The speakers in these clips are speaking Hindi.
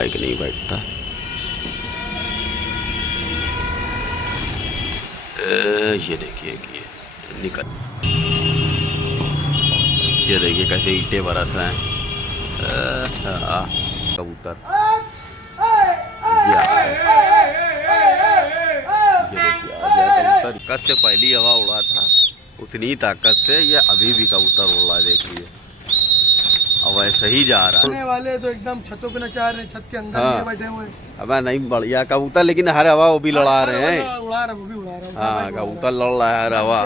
बाइक नहीं बैठता। ये देखिए कि ये निकल, ये देखिए कैसे ईंटें बरस रहे हैं। कबूतर ये देखिए आ गया कबूतर। ताकत से पहली हवा उड़ा था, उतनी ताकत से ये अभी भी कबूतर उड़ रहा है। देख लिए अब वैसे ही जा रहा है। वाले तो एकदम छतों पे नचा रहे, छत के अंदर हाँ। बैठे हुए। अब नहीं बढ़िया कबूतर, लेकिन हर हवा वो भी लड़ा रहे हैं। उड़ा रहा, वो भी उड़ा रहा। हाँ कबूतर लड़ रहा है हर हवा।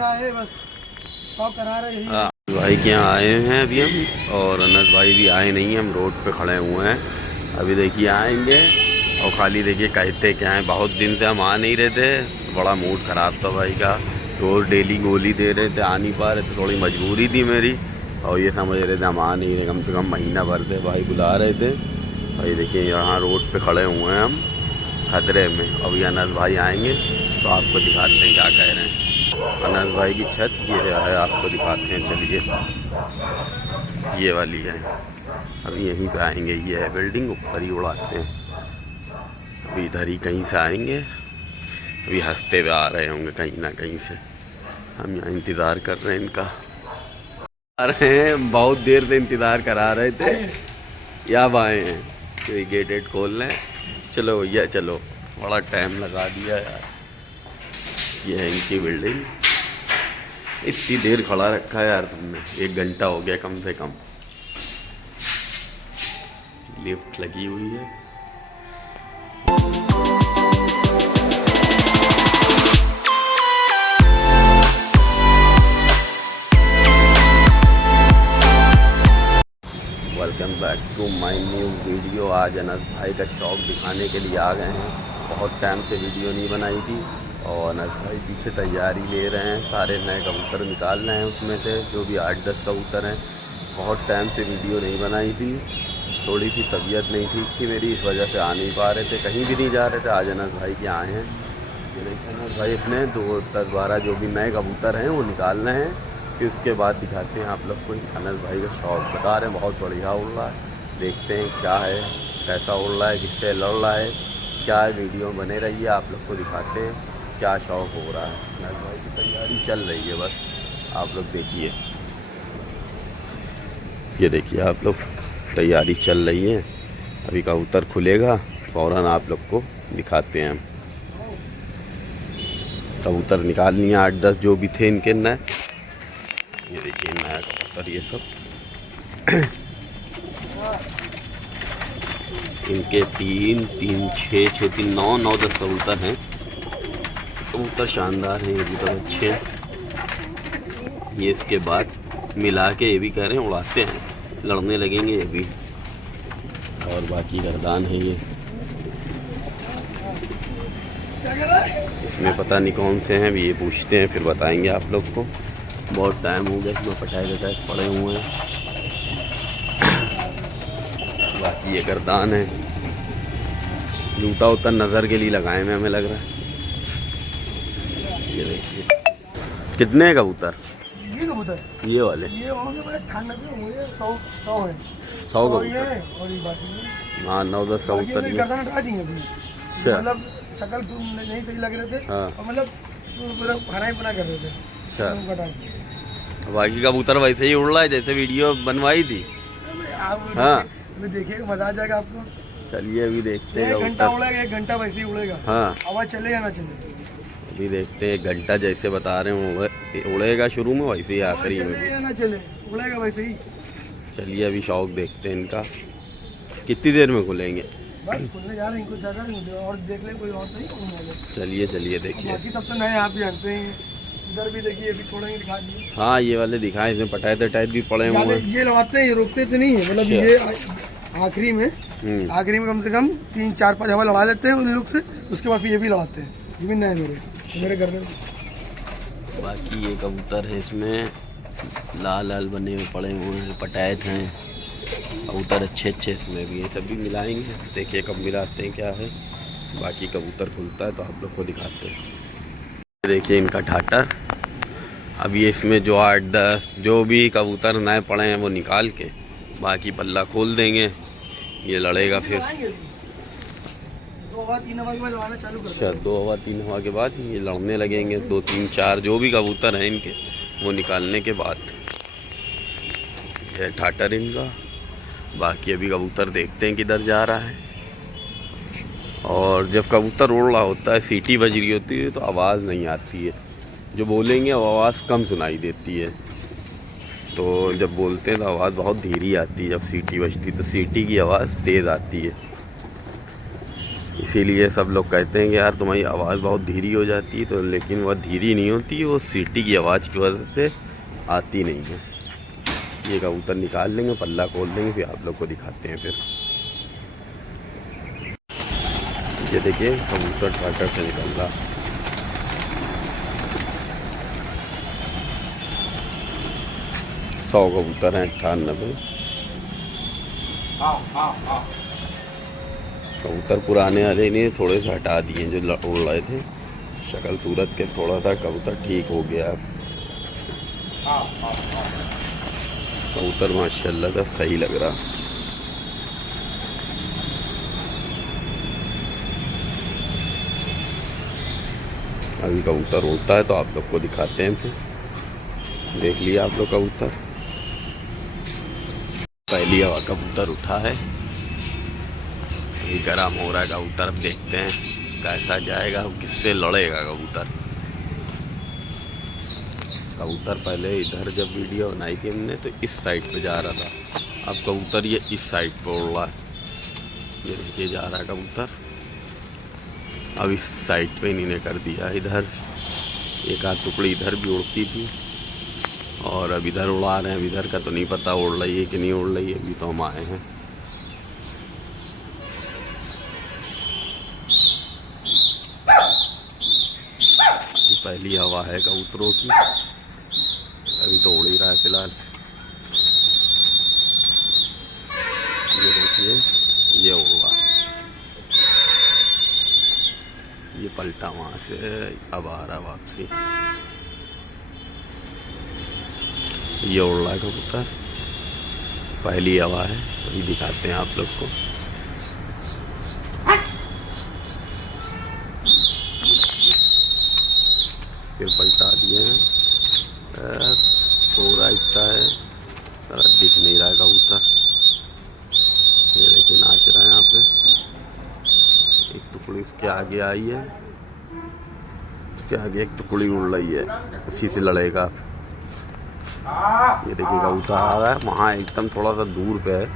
करा रहे हैं। हाँ भाई के यहाँ आए हैं अभी हम, और अनस भाई भी आए नहीं, हम रोड पे खड़े हुए हैं। अभी देखिए आएंगे और खाली देखिए कहते क्या हैं, बहुत दिन से हम आ नहीं रहे थे, बड़ा मूड ख़राब था भाई का। रोज़ डेली गोली दे रहे थे, आ नहीं पा रहे थे, थोड़ी मजबूरी थी मेरी, और ये समझ रहे थे हम आ नहीं रहे, कम से कम महीना भर से भाई बुला रहे थे। भाई देखिए यहाँ रोड पे खड़े हुए हैं हम खतरे में। अभी अनस भाई आएंगे तो आपको दिखाते हैं क्या कह रहे हैं। अनस भाई की छत ये है, आपको दिखाते हैं, चलिए ये वाली है। अभी यहीं पे आएंगे, ये है बिल्डिंग, ऊपर ही उड़ाते हैं। अभी इधर ही कहीं से आएंगे, अभी हंसते हुए आ रहे होंगे कहीं ना कहीं से। हम यहाँ इंतज़ार कर रहे हैं इनका, आ रहे हैं, बहुत देर से इंतज़ार करा रहे थे। या अब आए हैं तो ये गेट वेट खोल लें। चलो भैया चलो, बड़ा टाइम लगा दिया यार। ये है इनकी बिल्डिंग। इतनी देर खड़ा रखा है यार तुमने, 1 घंटा हो गया कम से कम। लिफ्ट लगी हुई है। Welcome back to my new video. आज अनस भाई का शौक दिखाने के लिए आ गए हैं। बहुत टाइम से वीडियो नहीं बनाई थी, और अनस भाई पीछे तैयारी ले रहे हैं, सारे नए कबूतर निकाल रहे हैं उसमें से, जो भी 8-10 कबूतर हैं। बहुत टाइम से वीडियो नहीं बनाई थी, थोड़ी सी तबीयत नहीं ठीक थी मेरी, इस वजह से आ नहीं पा रहे थे, कहीं भी नहीं जा रहे थे। आज अनस भाई के आए हैं। ये देखिए अनस भाई अपने 2-10-12 जो भी नए कबूतर हैं वो निकाल रहे हैं, फिर उसके बाद दिखाते हैं आप लोग को। अनस भाई का शौक बता रहे हैं, बहुत बढ़िया उड़ रहा है। देखते हैं क्या है, कैसा उड़ रहा है, किससे लड़ रहा है, क्या है। वीडियो बने रहिए, आप लोग को दिखाते हैं क्या शौक हो रहा है। अनस भाई की तैयारी चल रही है, बस आप लोग देखिए। ये देखिए आप लोग, तैयारी चल रही है। अभी कबूतर खुलेगा फ़ौरन आप लोग को दिखाते हैं हम। कबूतर निकाल लिए 8-10 जो भी थे इनके नए। ये देखिए नया कबूतर, ये सब इनके 3, 6, 6, 3, 9, 10 कबूतर हैं। कबूतर शानदार हैं, ये भी तो अच्छे हैं। ये इसके बाद मिला के ये भी कह रहे हैं उड़ाते हैं, लड़ने लगेंगे ये भी। और बाकी गर्दान है ये, इसमें पता नहीं कौन से हैं, ये पूछते हैं फिर बताएंगे आप लोग को। बहुत टाइम हो गया इसमें पटाए पड़े हुए हैं। बाकी ये गर्दान है, जूता उतर नज़र के लिए लगाए में हमें लग रहा है। ये देखिए कितने हैं कबूतर, ये कबूतर, ये वाले ये होंगे 100 कबूतर। और ये बाकी हाँ 9-10 कबूतर। मतलब शक्ल नहीं सही लग रहे थे, हाँ। और मतलब पूरा हरा ही बना कर रहे थे। अच्छा, बाकी कबूतर वैसे ही उड़ रहा है जैसे वीडियो बनवाई थी। हाँ देखिए मजा आ जाएगा आपको। चलिए अभी देखते हैं। 1 घंटा उड़ेगा, 1 घंटा वैसे ही उड़ेगा। हाँ आवाज चले या ना चले, अभी देखते हैं। 1 घंटा जैसे बता रहे हूँ उड़ेगा शुरू में, वैसे ही आखिरी में चले या ना चले उड़ेगा वैसे ही। चलिए अभी शौक देखते हैं इनका, कितनी देर में खुलेंगे। बस खुलने जा रहे हैं, इनको जगह और देख ले, कोई और तो नहीं। चलिए चलिए देखिए। बाकी सब तो नए आप भी जानते हैं। इधर भी देखिए, अभी छोड़ेंगे, दिखा दिए। हाँ ये वाले दिखाए, इसमें पटाए टाइप भी पड़े हुए हैं। ये लगाते हैं, ये रोकते तो नहीं है, मतलब ये आखिरी में कम से कम 3-4-5 हवा लगा लेते हैं उन लोग से, उसके बाद फिर ये भी लगाते हैं। ये भी नए मेरे घर में। बाकी ये कबूतर है, इसमें लाल लाल बने हुए पड़े हुए हैं, पटाए हैं कबूतर अच्छे इसमें भी। ये सब भी मिलाएंगे, देखिए कब मिलाते हैं क्या है। बाकी कबूतर खुलता है तो आप लोग को दिखाते हैं। देखिए इनका ठाटर। अब ये इसमें जो 8-10 जो भी कबूतर नए पड़े हैं वो निकाल के बाकी पल्ला खोल देंगे, ये लड़ेगा फिर। हवा 3 हवा के बाद लड़ाना चालू कर अच्छा 2 हवा 3 हवा के बाद ये लड़ने लगेंगे, 2 3 4 जो भी कबूतर हैं इनके वो निकालने के बाद। ये ठाटर इनका। बाकी अभी कबूतर देखते हैं किधर जा रहा है। और जब कबूतर उड़ रहा होता है, सीटी बज रही होती है तो आवाज़ नहीं आती है, जो बोलेंगे वो आवाज़ कम सुनाई देती है। तो जब बोलते हैं तो आवाज़ बहुत धीरे आती है, जब सीटी बजती तो सीटी की आवाज़ तेज़ आती है। इसीलिए सब लोग कहते हैं कि यार तुम्हारी आवाज़ बहुत धीरे हो जाती है, तो लेकिन वह धीरे नहीं होती, वो सीटी की आवाज़ की वजह से आती नहीं है। ये कबूतर निकाल लेंगे, पल्ला खोल देंगे, फिर आप लोग को दिखाते हैं। फिर ये देखिए कबूतर ठाटर से निकल रहा। सौ कबूतर हैं, 98 कबूतर पुराने वाले नहीं, थोड़े से हटा दिए जो उड़ रहे थे। शक्ल सूरत के थोड़ा सा कबूतर ठीक हो गया। कबूतर माशाल्लाह का सही लग रहा। अभी कबूतर उड़ता है तो आप लोग को दिखाते हैं। फिर देख लिया आप लोग कबूतर। पहली हवा कबूतर उठा है, अभी गर्म हो रहा है कबूतर। अब देखते हैं कैसा जाएगा, किससे लड़ेगा कबूतर। कबूतर पहले इधर जब वीडियो बनाई थी हमने तो इस साइड पे जा रहा था, अब कबूतर ये इस साइड पे उड़ रहा है। ये देखिए जा रहा है कबूतर, अब इस साइड पे इन्होंने कर दिया। इधर एक आध टुकड़ी इधर भी उड़ती थी और अब इधर उड़ा रहे हैं। अब इधर का तो नहीं पता उड़ रही है कि नहीं उड़ रही है, अभी तो हम आए हैं। अभी पहली हवा है कबूतरों की, अभी तो उड़ ही रहा है फिलहाल। ये देखिए ये उड़ रहा है, ये पलटा वहाँ से, अब आ रहा वापसी। ये उड़ रहा है कबूतर, पहली हवा है, अभी दिखाते हैं आप लोग को। फिर पलटा दिए हैं, थोड़ा इतना है, सारा दिख नहीं रहा है कबूतर। ये देखिए नाच रहा है यहाँ पे। एक टुकड़ी उसके आगे आई है, उसके आगे एक टुकड़ी उड़ रही है, उसी से लड़ेगा। ये देखिए कबूतर आ रहा है, वहाँ एकदम थोड़ा सा दूर पे है,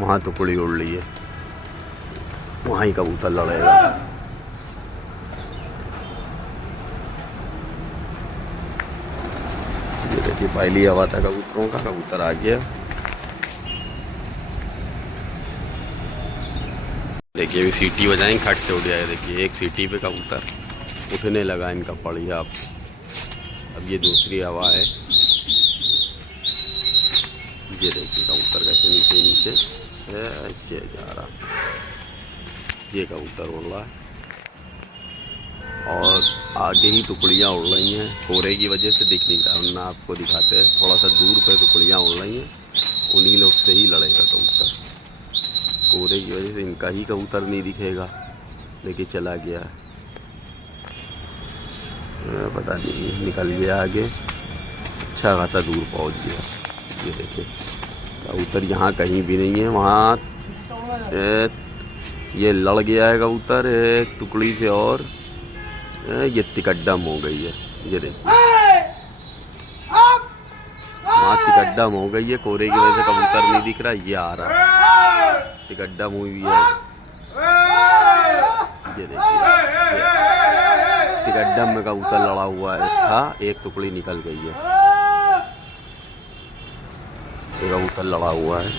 वहाँ टुकड़ी उड़ रही है, वहाँ ही कबूतर लड़ेगा। ये देखिए पहली हवा था कबूतरों का, कबूतर आ गया। देखिए अभी सीटी बजाएंगे, खट से उड़ जाए। देखिए एक सीटी पे कबूतर उठने लगा इनका, पड़िए आप। अब ये दूसरी हवा है, ये देखिए कबूतर कैसे नीचे नीचे ऐसे जा रहा। ये कबूतर उड़ रहा है और आगे ही टुकड़ियाँ उड़ रही हैं, कोहरे की वजह से दिख नहीं रहा, वरना आपको दिखाते हैं। थोड़ा सा दूर पे टुकड़ियाँ उड़ रही हैं, उन्हीं लोग से ही लड़ेगा कबूतर। कोहरे की वजह से इनका ही कबूतर नहीं दिखेगा, लेके चला गया है, पता नहीं निकल गया आगे, अच्छा खासा दूर पहुंच गया। ये देखिए कबूतर यहाँ कहीं भी नहीं है, वहाँ ये लड़ गया है कबूतर एक टुकड़ी से, और ये तिकड्डम हो गई है। ये देखिए वहाँ तिकड्डम हो गई है, कोहरे की वजह से कबूतर नहीं दिख रहा। ये आ रहा है, तिकड्डम हुई है। ये देखिए तिकड्डम में कबूतर लड़ा हुआ है था, एक टुकड़ी निकल गई है, ये कबूतर लड़ा हुआ है,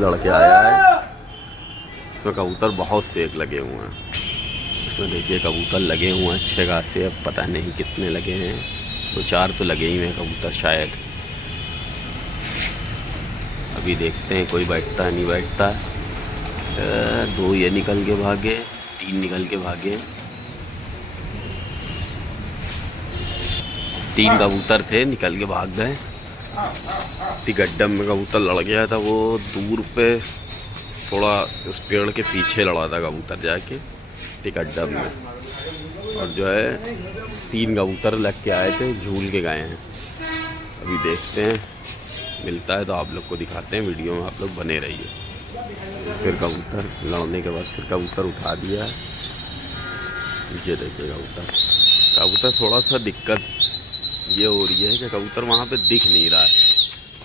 लड़के आया है। इसमें कबूतर बहुत सेक लगे हुए हैं, इसमें देखिए कबूतर लगे हुए हैं अच्छे खासे। अब पता नहीं कितने लगे हैं, 2-4 तो लगे ही हैं कबूतर शायद। अभी देखते हैं कोई बैठता है नहीं बैठता। 2 ये निकल के भागे, 3 निकल के भागे। 3 कबूतर थे निकल के भाग गए। तिकड्डम में कबूतर लड़ गया था, वो दूर पे थोड़ा उस पेड़ के पीछे लड़ा था कबूतर जाके टिकट में, और जो है 3 कबूतर लग के आए थे, झूल के गए हैं। अभी देखते हैं, मिलता है तो आप लोग को दिखाते हैं, वीडियो में आप लोग बने रहिए। फिर कबूतर लड़ने के बाद फिर कबूतर उठा दिया। ये देखिए कबूतर थोड़ा सा दिक्कत ये हो रही है कि कबूतर वहाँ पे दिख नहीं रहा है,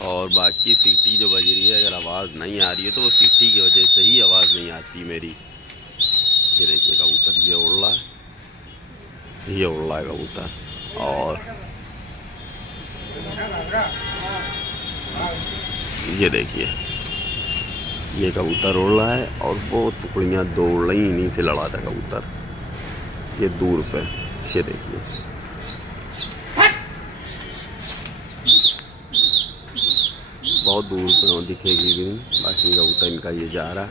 और बाकी सीटी जो बज रही है, अगर आवाज़ नहीं आ रही है तो वो सीटी की वजह से ही आवाज़ नहीं आती मेरी। ये देखिए कबूतर ये उड़ रहा है कबूतर, और ये देखिए ये कबूतर उड़ रहा है, और वो टुकड़ियाँ दौड़ रही, इन्हीं से लड़ा था कबूतर। ये दूर पे ये देखिए, बहुत दूर पे दिखेगी भी नहीं। बाकी कबूतर इनका ये जा रहा है,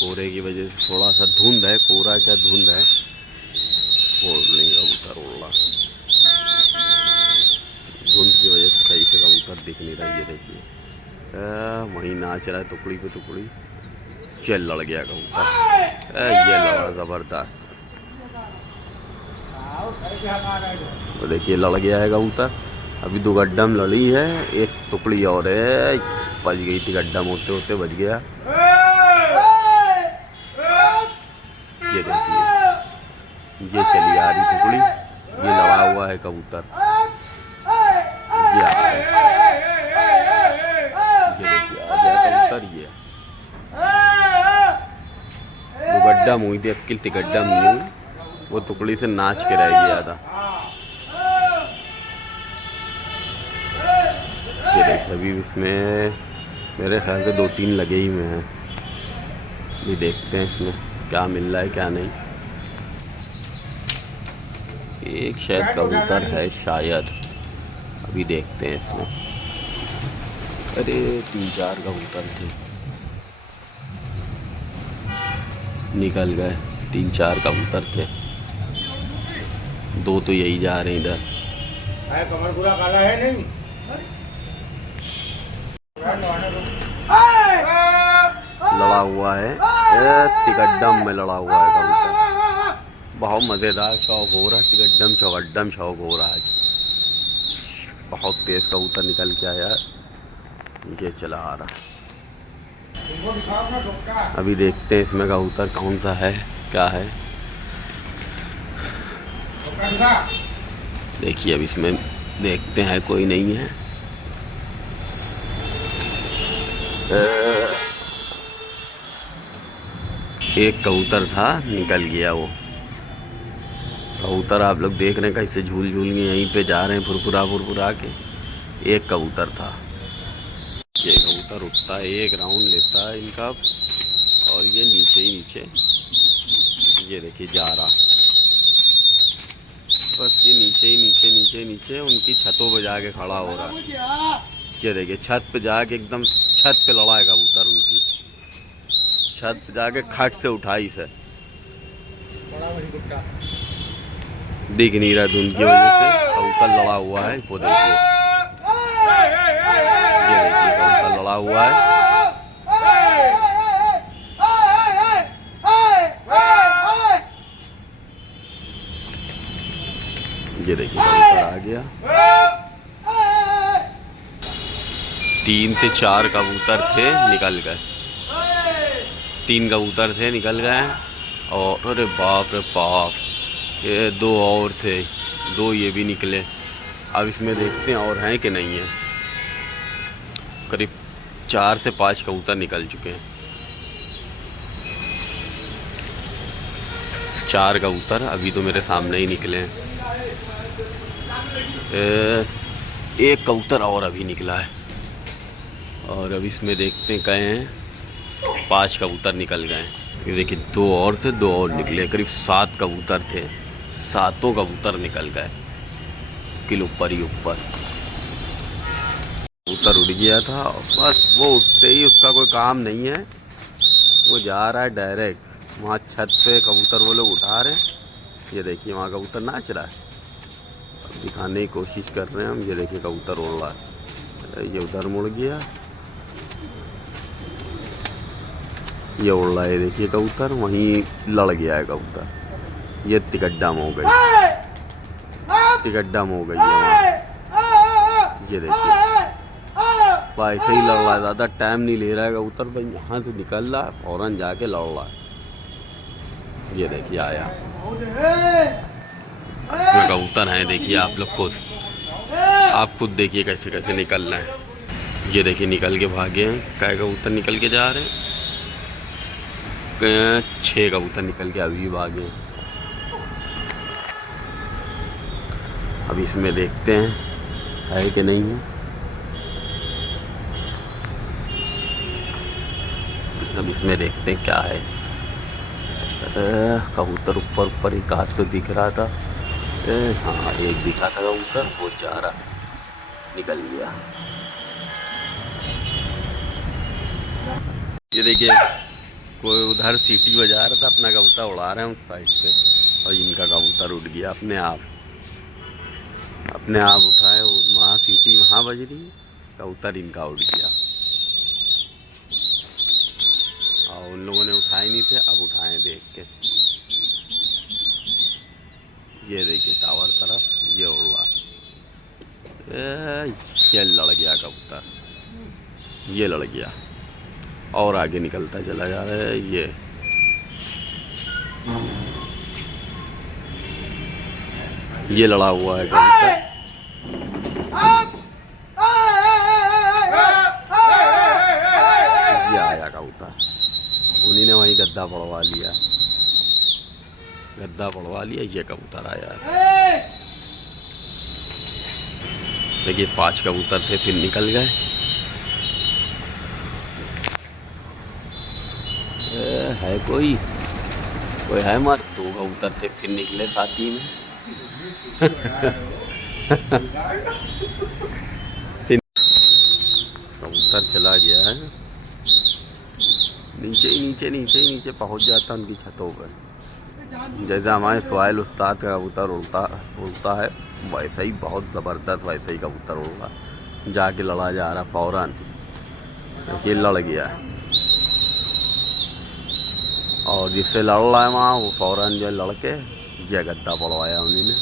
कोहरे की वजह से थोड़ा सा धुंध है, कोहरा क्या धुंध है, उड़ नहीं कबूतर उड़ रहा, धुंध की वजह से सही से कबूतर दिख नहीं रहा। ये देखिए वहीं नाच रहा है टुकड़ी पे टुकड़ी। चल लड़ गया कबूतर, ये लड़ा ज़बरदस्त। तो देखिए लड़ गया है कबूतर। अभी 2 गड्ढा में लड़ी है, एक टुकड़ी और है, बच गई थी गड्ढा होते होते बच गया। ये देखिए ये चली आ रही टुकड़ी, ये लड़ा हुआ है कबूतर, ये आ रहा है। ये देखिए आ गया कबूतर। ये 2 गड्ढा मुई थी, अक्किल थी गड्ढा में नहीं, वो टुकड़ी से नाच के रह गया था। ये देखिए अभी इसमें मेरे ख्याल से 2-3 लगे ही में हैं। अभी देखते हैं इसमें क्या मिल रहा है क्या नहीं। एक शायद कबूतर है शायद, अभी देखते हैं इसमें। अरे 3-4 कबूतर थे, निकल गए। 3-4 कबूतर थे, 2 तो यही जा रहे हैं इधर। कमर पूरा काला है नहीं, लड़ा हुआ है, टिकड्डम में लड़ा हुआ है कबूतर। बहुत मज़ेदार शौक हो रहा है, टिकड्डम चौगड्डम शौक हो रहा है आज। बहुत तेज़ कबूतर निकल के आया, ये चला आ रहा। अभी देखते हैं इसमें कबूतर कौन सा है क्या है। देखिए अब इसमें देखते हैं, कोई नहीं है। एक कबूतर था, निकल गया वो कबूतर। आप लोग देख रहे हैं कैसे झूल झूल के यहीं पे जा रहे हैं, फुरफुरा के। एक कबूतर था, ये कबूतर उठता है, एक राउंड लेता है इनका, और ये नीचे ही नीचे, ये देखिए जा रहा, बस ये नीचे ही नीचे उनकी छतों पे जाके खड़ा हो रहा है। ये देखिए छत पे जाके एकदम छत पे लड़ा है कबूतर, उनकी छत पे जाके खट से उठाई से। दिख नहीं रहा धुंध की वजह से, कबूतर लड़ा हुआ है। वो देखिए ये देखिए कबूतर लड़ा हुआ है। ये देखिए कबूतर आ गया। 3 से 4 कबूतर थे, निकल गए। 3 कबूतर थे, निकल गए। और अरे बाप रे बाप, ये 2 और थे, 2 ये भी निकले। अब इसमें देखते हैं और हैं कि नहीं है। करीब 4 से 5 कबूतर निकल चुके हैं। 4 कबूतर अभी तो मेरे सामने ही निकले हैं। एक कबूतर और अभी निकला है, और अब इसमें देखते हैं कहे हैं 5 कबूतर निकल गए। ये देखिए 2 और थे, 2 और निकले। करीब 7 कबूतर थे, 7 कबूतर निकल गए। किल ऊपर ही ऊपर कबूतर उड़ गया था, बस वो उठते ही उसका कोई काम नहीं है, वो जा रहा है डायरेक्ट वहाँ छत पे। कबूतर वो लोग उठा रहे हैं। ये देखिए वहाँ कबूतर नाच रहा है, अब दिखाने की कोशिश कर रहे हैं हम। ये देखिए कबूतर उड़ रहा है, ये उधर मुड़ गया, ये उड़ रहा है, देखिए कबूतर वहीं लड़ गया है कबूतर। ये टिकट्डम हो गई, टिकट्डम हो गई है वहाँ। ये देखिए भाई सही लड़ रहा है, ज़्यादा टाइम नहीं ले रहा है कबूतर भाई, यहाँ से निकल रहा है फौरन जाके लड़ रहा है। ये देखिए आया, इसमें कबूतर हैं, देखिए आप लोग खुद देखिए कैसे कैसे निकल रहे हैं। ये देखिए निकल के भागे हैं, कै कबूतर निकल के जा रहे हैं, 6 कबूतर निकल के अभी भागे हैं। अब इसमें देखते हैं है कि नहीं है। अब इसमें देखते हैं क्या है। कबूतर ऊपर एक हाथ तो दिख रहा था, हाँ एक दिखा था कबूतर, वो जा रहा निकल गया। ये देखिए कोई उधर सीटी बजा रहा था, अपना कबूतर उड़ा रहे हैं उस साइड से, और इनका कबूतर उड़ गया अपने आप उठाए, वहाँ सीटी वहाँ बज रही, कबूतर इनका उड़ गया। और उन लोगों ने उठाए नहीं थे, अब उठाए देख के। ये देखिए टावर तरफ ये उड़ा, ये लड़ गया कबूतर, ये लड़ गया और आगे निकलता चला जा रहा है। ये लड़ा हुआ है कबूतर। ये आया कबूतर, उन्हीं ने वहीं गद्दा पड़वा लिया, ये कबूतर आया है। देखिए 5 कबूतर थे, फिर निकल गए। है कोई है मर, 2 कबूतर थे फिर निकले साथी में। कबूतर चला गया है, नीचे पहुंच जाता उनकी छतों पर। जैसा हमारे सोहेल उस्ताद का कबूतर उड़ता है वैसा ही, बहुत ज़बरदस्त वैसा ही कबूतर उड़ा, जाके लड़ा जा रहा फौरन, ये लड़ गया है। और जिससे लड़ रहा है वहाँ वो फौरन जो लड़के ये गद्दा पड़वाया उन्हीं ने।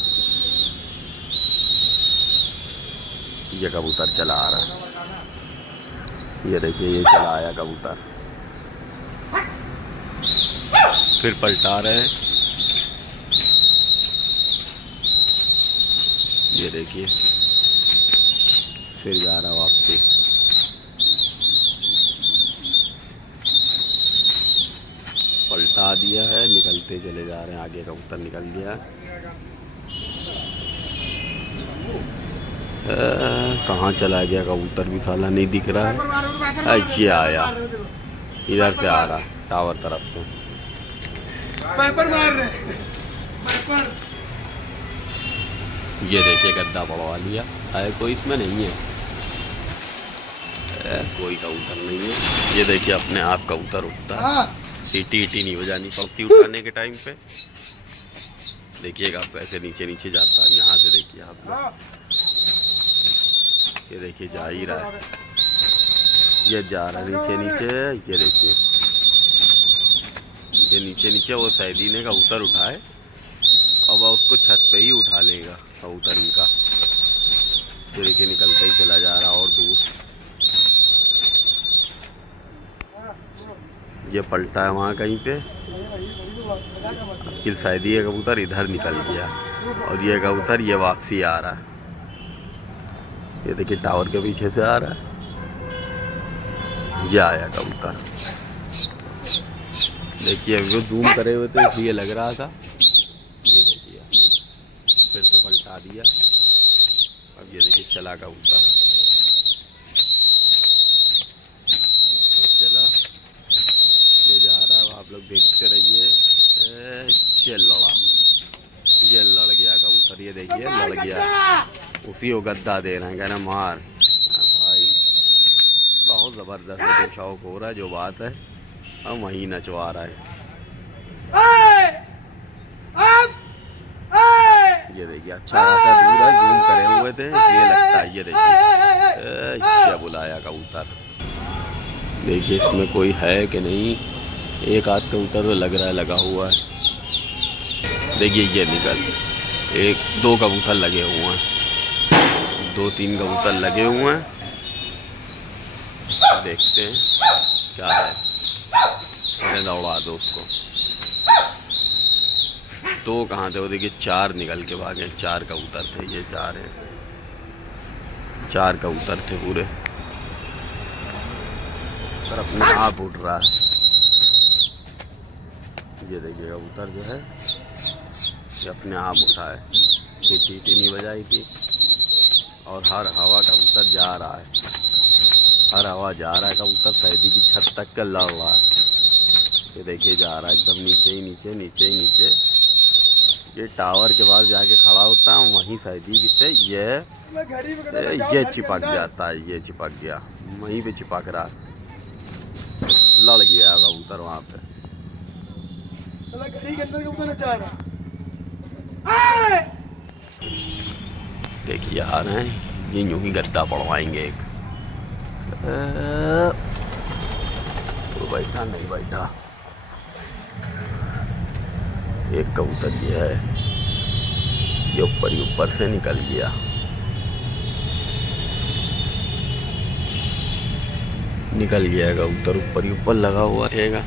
ये कबूतर चला आ रहा है, ये देखिए ये चला आया कबूतर, फिर पलटा रहे हैं। ये देखिए फिर जा रहा वापसी। पलटा दिया है, निकलते चले जा रहे हैं, आगे कबूतर निकल गया। कहाँ चला गया कबूतर भी साला नहीं दिख रहा है। ये आया, इधर से आ रहा टावर तरफ से। ये देखिए गद्दा पड़वा लिया है, कोई इसमें नहीं है, कोई कबूतर नहीं है। ये देखिए अपने आप कबूतर उठता है, सीटी नहीं बजानी पड़ती उठाने के टाइम पे। देखिएगा आप कैसे नीचे जाता है, यहाँ से देखिए आप लोग, ये देखिए जा ही रहा है, ये जा रहा है नीचे। ये देखिए ये नीचे वो सैदी ने कबूतर उठाए, अब उसको छत पे ही उठा लेगा कबूतर इनका। ये देखिए निकलता ही चला जा रहा और दूर। ये पलटा है वहाँ कहीं पे, फिर सैदी का कबूतर इधर निकल गया, और ये कबूतर ये वापसी आ रहा है। ये देखिए टावर के पीछे से आ रहा है, ये आया कबूतर। देखिए वो जूम करे हुए थे इसलिए लग रहा था। ये देखिए फिर से पलटा दिया, अब ये देखिए चला कबूतर, चला, ये जा रहा है, आप लोग देखते रहिए। ये लड़ गया कबूतर, ये देखिए लड़ गया, उसी को गद्दा दे रहे हैं, कहना मार भाई। बहुत ज़बरदस्त मुझे शौक हो रहा है, जो बात है हम वहीं नचवा रहा है। ये देखिए अच्छा खासा दूर है, जूम करे हुए थे इसलिए लगता है। ये देखिए क्या बुलाया कबूतर, देखिए इसमें कोई है कि नहीं। एक आध कबूतर तो लग रहा है लगा हुआ है। देखिए ये निकल, एक दो कबूतर लगे हुए हैं, 2-3 कबूतर लगे हुए हैं। देखते हैं क्या है। अरे दौड़ा दो उसको। 2 कहाँ थे वो, देखिए 4 निकल के भागे। 4 कबूतर थे, ये 4 हैं। 4 कबूतर थे पूरे। पर अपने आप उड़ रहा है। ये देखिए कबूतर जो है ये अपने आप उठा है। सीटी नहीं बजाई थी और हर हवा कबूतर जा रहा है। हर हवा जा रहा है कबूतर, सैदी की छत तक का लड़ रहा है। ये देखिए जा रहा है एकदम नीचे ही नीचे, नीचे ही नीचे। ये टावर के पास जाके खड़ा होता है, वहीं सैदी से ये चिपक जाता है। ये चिपक गया, वहीं पे चिपक रहा, लड़ गया कबूतर वहाँ पे। घड़ी के अंदर कबूतर नचा रहा। देखिए आ रहे हैं, ये यूं ही गद्दा पड़वाएंगे एक। तो बैठा नहीं बैठा। एक कबूतर ये है, ये ऊपर ही ऊपर से निकल गया। निकल गया कबूतर, ऊपर ही ऊपर लगा हुआ रहेगा।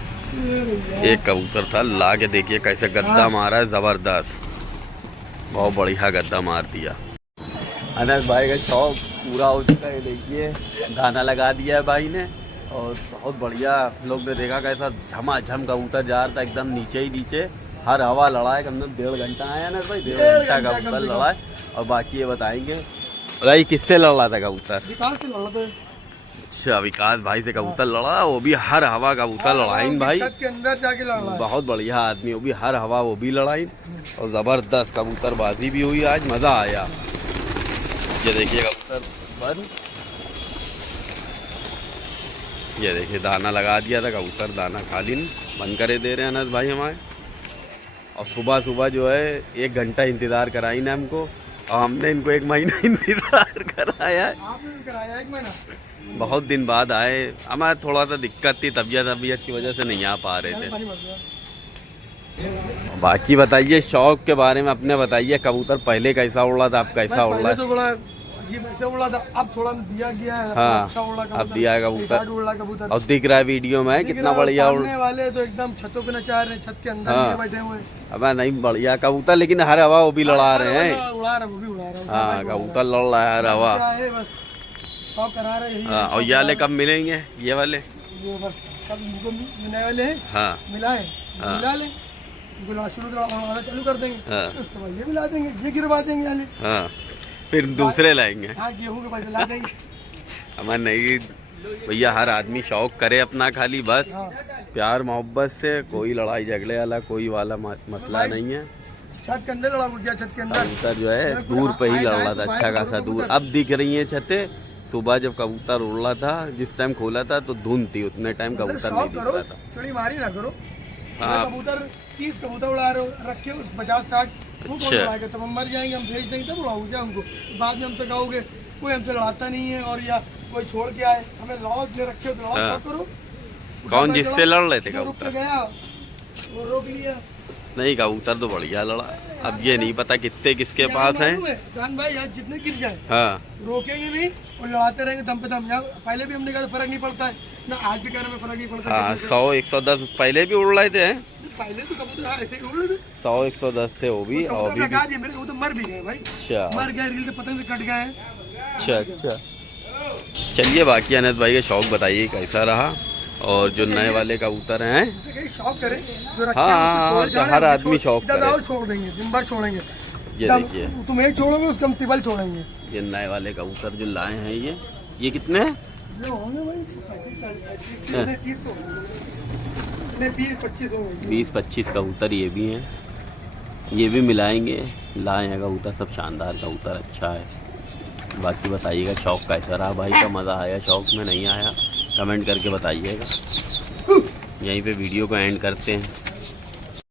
एक कबूतर था, ला के देखिए कैसे गद्दा मारा है, ज़बरदस्त, बहुत बढ़िया गद्दा मार दिया। अनस भाई का शौक पूरा हो चुका है। देखिए दाना लगा दिया है भाई ने, और बहुत बढ़िया। लोग ने देखा कैसा झमाझम कबूतर जा रहा था एकदम नीचे ही नीचे। हर हवा लड़ा है, कम से कम 1.5 घंटा आया ना भाई, 1.5 घंटा कबूतर लड़ा है। और बाकी ये बताएंगे भाई किससे लड़ रहा था कबूतर? विकास से लड़ा था। अच्छा, विकास भाई से कबूतर लड़ा, वो भी हर हवा कबूतर लड़ाई भाई, छत के अंदर जाके लड़ा। बहुत बढ़िया आदमी, वो भी हर हवा वो भी लड़ाई, और ज़बरदस्त कबूतरबाजी भी हुई आज, मज़ा आया। ये देखिए कबूतर बंद, ये देखिए दाना लगा दिया था, कबूतर दाना खाली बंद करे दे रहे हैं अनस भाई हमारे। और सुबह सुबह जो है 1 घंटा इंतज़ार कराई ना हमको, और हमने इनको 1 महीना इंतज़ार कराया है। आपने भी कराया 1 महीना? बहुत दिन बाद आए, हमारे थोड़ा सा दिक्कत थी, तबीयत की वजह से नहीं आ पा रहे थे। बाकी बताइए शौक के बारे में अपने बताइए, कबूतर पहले कैसा उड़ रहा था, अब कैसा उड़ रहा है? तो बड़ा अजीब ऐसे उड़ा था, अब थोड़ा दिया गया है। हाँ, अच्छा उड़ा अब दिया है कबूतर, कबूतर। और दिख रहा है वीडियो में कितना बढ़िया उड़। सामने वाले तो एकदम छतों पे नचा रहे हैं, छत के अंदर हाँ, बैठे हुए। अब नहीं बढ़िया कबूतर, लेकिन हर हवा वो भी लड़ा रहे हैं। उड़ा रहा, वो भी उड़ा रहा। हाँ, कबूतर लड़ रहा है हर हवा। शौक करा रहे हैं। हाँ, और ये वाले कब मिलेंगे? ये वाले ये बस कब इनको ये नए वाले हैं, हाँ मिलाए हाँ, मिला ले, इनको शुरू चालू कर देंगे। हाँ, उसके बाद ये मिला देंगे, ये गिरवा देंगे वाले। हाँ, फिर दूसरे लाएंगे। हाँ, गेहूं के पैसे ला देंगे। हमारे नहीं भैया, हर आदमी शौक करे अपना, खाली बस प्यार मोहब्बत से, कोई लड़ाई झगड़े वाला कोई वाला मसला नहीं है। छत के अंदर लड़ा गया, छत के अंदर कबूतर जो है दूर पे ही लड़ रहा था, अच्छा खासा दूर। अब दिख रही है छतें। सुबह जब कबूतर उड़ रहा था, जिस टाइम खोला था तो धुंध थी, उतने टाइम कबूतर नहीं दिख रहा था। चोरी मारी ना करो। हाँ, कबूतर 30 कबूतर उड़ा रखे हो, 50-60 वो कौन उड़ाएगा? तब हम मर जाएंगे, हम भेज देंगे तब उड़ाओगे क्या उनको? बाद में हमसे कहोगे कोई हमसे लड़ाता नहीं है, और या कोई छोड़ के आए, हमें लड़ाओ, जो रखे हो तो लड़ाओ। हाँ, करो। कौन जिससे लड़ रहे थे रुक कबूतर? गया, वो रोक लिया। नहीं, कबूतर तो बढ़िया लड़ा। अब ये नहीं पता कितने किसके पास है। जान भाई, यहाँ जितने गिर जाए हाँ, रोकेंगे नहीं और लड़ाते रहेंगे दम पे दम। यहाँ पहले भी हमने कहा फर्क नहीं पड़ता है ना, आज भी कहने में फर्क नहीं पड़ता। हाँ, 100-110 पहले भी उड़ रहे थे। पहले तो कबूतर ऐसे ही उड़ रहे थे। 100-110 थे वो भी, और भी। लगा दिए मेरे, वो तो मर भी गए भाई। अच्छा, मर गए, रील के पतंग से कट गए। अच्छा अच्छा। चलिए बाकी अनस भाई का शौक बताइए कैसा रहा, और जो नए वाले कबूतर हैं शौक करें जो रखे हाँ, तो हर आदमी शौक करे। छोड़ देंगे, दिन भर छोड़ेंगे। ये देखिए, तुम एक छोड़ोगे उसका हम तिबल छोड़ेंगे। ये नए वाले कबूतर जो लाए हैं, ये कितने हैं? ये होंगे भाई 20-25 कबूतर ये भी हैं, ये भी मिलाएंगे। लाए हैं कबूतर, सब शानदार कबूतर, अच्छा है। बाकी बताइएगा शौक कैसा रहा भाई का, मज़ा आया शौक में, नहीं आया कमेंट करके बताइएगा। यहीं पे वीडियो को एंड करते हैं।